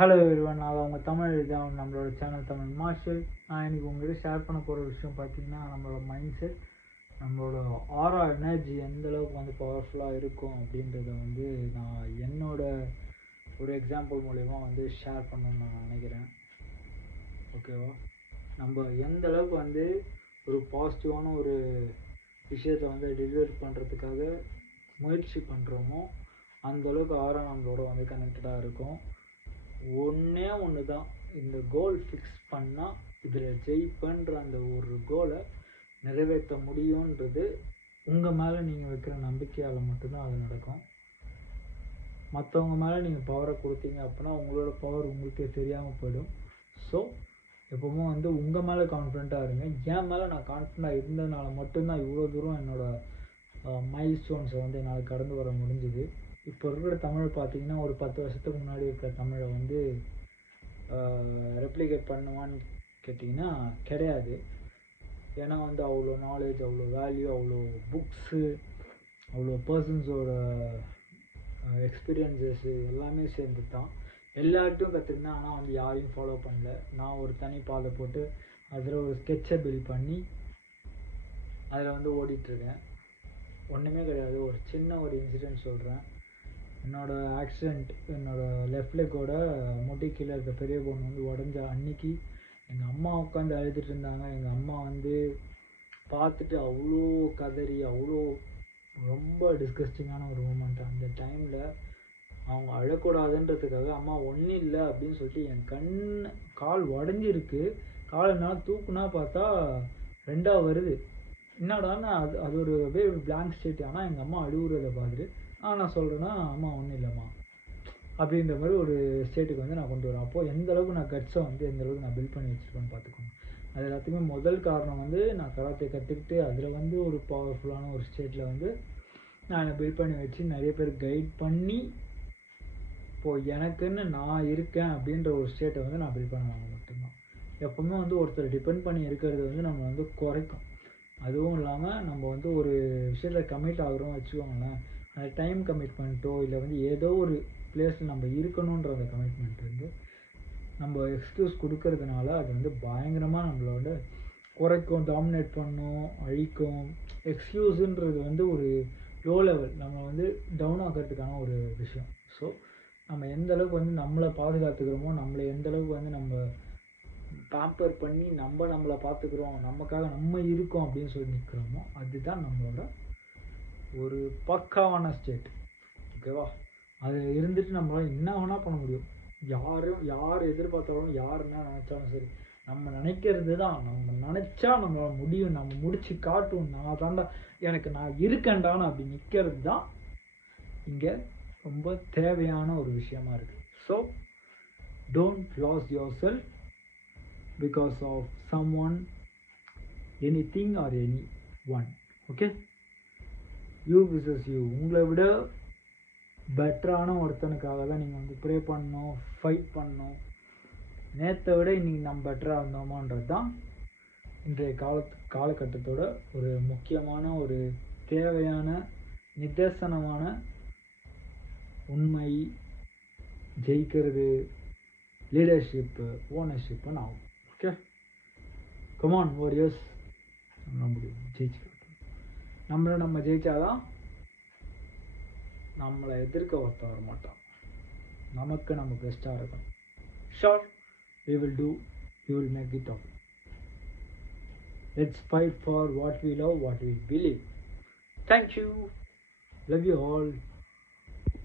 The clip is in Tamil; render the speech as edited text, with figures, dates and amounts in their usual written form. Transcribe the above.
ஹலோ எவ்ரிவன், நான் உங்கள் தமிழ் தான் நம்மளோட சேனல் தமிழ் மார்ஷல். நான் இன்றைக்கி உங்கள்கிட்ட ஷேர் பண்ண போகிற விஷயம் பார்த்திங்கன்னா, நம்மளோட மைண்ட் செட், நம்மளோட ஆரா எனர்ஜி எந்தளவுக்கு வந்து பவர்ஃபுல்லாக இருக்கும் அப்படின்றத வந்து நான் என்னோட ஒரு எக்ஸாம்பிள் மூலயமா வந்து ஷேர் பண்ணணும்னு நான் நினைக்கிறேன். ஓகேவா? நம்ம எந்த அளவுக்கு வந்து ஒரு பாசிட்டிவான ஒரு விஷயத்தை வந்து டெலிவரி பண்ணுறதுக்காக முயற்சி பண்ணுறோமோ அந்தளவுக்கு ஆரா நம்மளோட வந்து கனெக்டடாக இருக்கும். ஒன்றே ஒன்று தான், இந்த கோல் ஃபிக்ஸ் பண்ணால் இதில் ஜெயிப்பேன்ற அந்த ஒரு கோலை நிறைவேற்ற முடியுன்றது உங்கள் மேலே நீங்கள் வைக்கிற நம்பிக்கையால் மட்டும்தான் அது நடக்கும். மற்றவங்க மேலே நீங்கள் பவரை கொடுத்தீங்க அப்படின்னா உங்களோட பவர் உங்களுக்கே தெரியாமல் போயிடும். ஸோ எப்போவுமே வந்து உங்கள் மேலே கான்ஃபிடெண்ட்டாக இருங்க. என் மேலே நான் கான்ஃபிடெண்ட்டாக இருந்ததுனால மட்டும்தான் இவ்வளோ தூரம் என்னோடய மைல் ஸ்டோன்ஸை வந்து என்னால் கடந்து வர முடிஞ்சுது. இப்போ இருக்கிற தமிழ் பார்த்திங்கன்னா ஒரு 10 வருஷத்துக்கு முன்னாடி இருக்கிற தமிழை வந்து ரெப்ளிகேட் பண்ணுவான்னு கேட்டிங்கன்னா கிடையாது. ஏன்னா வந்து அவ்வளோ நாலேஜ், அவ்வளோ வேல்யூ, அவ்வளோ புக்ஸு, அவ்வளோ பர்சன்ஸோட எக்ஸ்பீரியன்ஸஸ்ஸு எல்லாமே சேர்ந்து தான் எல்லார்ட்டும் கற்றுக்கினா. ஆனால் வந்து யாரையும் ஃபாலோ பண்ணல. நான் ஒரு தனி பாதை போட்டு அதில் ஒரு ஸ்கெட்சை பில்ட் பண்ணி அதில் வந்து ஓடிட்டுருக்கேன். ஒன்றுமே கிடையாது. ஒரு சின்ன ஒரு இன்சிடெண்ட் சொல்கிறேன். என்னோடய ஆக்சிடெண்ட், என்னோடய லெஃப்ட் லெக்கோட முட்டி கீழே இருக்க பெரிய பொண்ணு வந்து உடஞ்ச அன்னைக்கு எங்கள் அம்மா உட்காந்து அழுதுட்டு இருந்தாங்க. எங்கள் அம்மா வந்து பார்த்துட்டு அவ்வளோ கதறி, அவ்வளோ ரொம்ப டிஸ்கஸ்டிங்கான ஒரு மூமெண்ட். அந்த டைமில் அவங்க அழக்கூடாதுன்றதுக்காக அம்மா ஒன்றும் இல்லை அப்படின்னு சொல்லிட்டு என் கால் உடஞ்சிருக்கு, காலை என்னால் தூக்குனா பார்த்தா 2ஆக வருது. என்னடான்னு அது ஒரு அப்படியே பிளாங்க் ஸ்டேட். ஆனால் எங்கள் அம்மா அழுகுறதை பார்த்துட்டு நான் சொல்கிறேன்னா, அம்மா ஒன்றும் இல்லைம்மா அப்படின்ற மாதிரி ஒரு ஸ்டேட்டுக்கு வந்து நான் கொண்டு வரேன். அப்போது எந்த அளவுக்கு நான் கட்ஸை வந்து எந்த அளவுக்கு நான் பில்ட் பண்ணி வச்சுருக்கேன்னு பார்த்துக்கோங்க. அது எல்லாத்துக்குமே முதல் காரணம் வந்து நான் கராத்தே கற்றுக்கிட்டு அதில் வந்து ஒரு பவர்ஃபுல்லான ஒரு ஸ்டேட்டில் வந்து நான் பில்ட் பண்ணி வச்சு நிறைய பேர் கைட் பண்ணி இப்போது எனக்குன்னு நான் இருக்கேன் அப்படின்ற ஒரு ஸ்டேட்டை வந்து நான் பில்ட் பண்ணுவாங்க மட்டும்தான். எப்போவுமே வந்து ஒருத்தர் டிபெண்ட் பண்ணி இருக்கிறது வந்து நம்ம வந்து குறைக்கும். அதுவும் இல்லாமல் நம்ம வந்து ஒரு விஷயத்தில் கமிட் ஆகிறோம் வச்சுக்கோங்களேன், அந்த டைம் கமிட்மெண்ட்டோ இல்லை வந்து ஏதோ ஒரு பிளேஸில் நம்ம இருக்கணுன்ற அந்த கமிட்மெண்ட் வந்து நம்ம எக்ஸ்கியூஸ் கொடுக்கறதுனால அது வந்து பயங்கரமாக நம்மளோட குறைக்கும், டாமினேட் பண்ணும், அழிக்கும். எக்ஸ்கியூஸுன்றது வந்து ஒரு லோ லெவல், நம்ம வந்து டவுன் ஆகிறதுக்கான ஒரு விஷயம். ஸோ நம்ம எந்த அளவுக்கு வந்து நம்மளை பாதுகாத்துக்கிறோமோ, நம்மளை எந்த அளவுக்கு வந்து நம்ம பேம்பர் பண்ணி நம்மளை பார்த்துக்குறோம், நமக்காக நம்ம இருக்கோம் அப்படின்னு சொல்லி நிற்கிறோமோ அதுதான் நம்மளோட ஒரு பக்காவான ஸ்டேட். ஓகேவா? அது இருந்துட்டு நம்மளால் என்ன வேணால் பண்ண முடியும். யார் எதிர்பார்த்தாலும், யார் என்ன நினச்சாலும் சரி, நம்ம நினைக்கிறது தான். நம்ம நினச்சா நம்மளால் முடியும், நம்ம முடிச்சு காட்டும். நான் இருக்கேன்டான்னு அப்படி நிற்கிறது தான் இங்கே ரொம்ப தேவையான ஒரு விஷயமா இருக்குது. So don't lose yourself because of someone, anything or anyone. Okay, you versus you. உங்களை விட பெட்டரான ஒருத்தனுக்காக தான் நீங்கள் வந்து ப்ரே பண்ணணும், ஃபைட் பண்ணணும். நேற்றை விட இன்றைக்கி நம்ம பெட்டராக இருந்தோமான்றது தான் இன்றைய காலகட்டத்தோட ஒரு முக்கியமான ஒரு தேவையான நிதர்சனமான உண்மை. ஜெயிக்கிறது லீடர்ஷிப்பு, ஓனர்ஷிப்புன்னு ஆகும். ஓகே, கமான் வாரியர்ஸ், நம்ம முடியும், ஜெயிச்சுக்கலாம். நம்ம ஜெயிச்சாதான் நம்மளை எதிர்க்க ஒருத்த வர மாட்டான். நமக்கு நம்ம பெஸ்ட்டாக இருக்கணும். Sure, we will make it out. Let's fight for what we love, what we believe. Thank you. Love you all.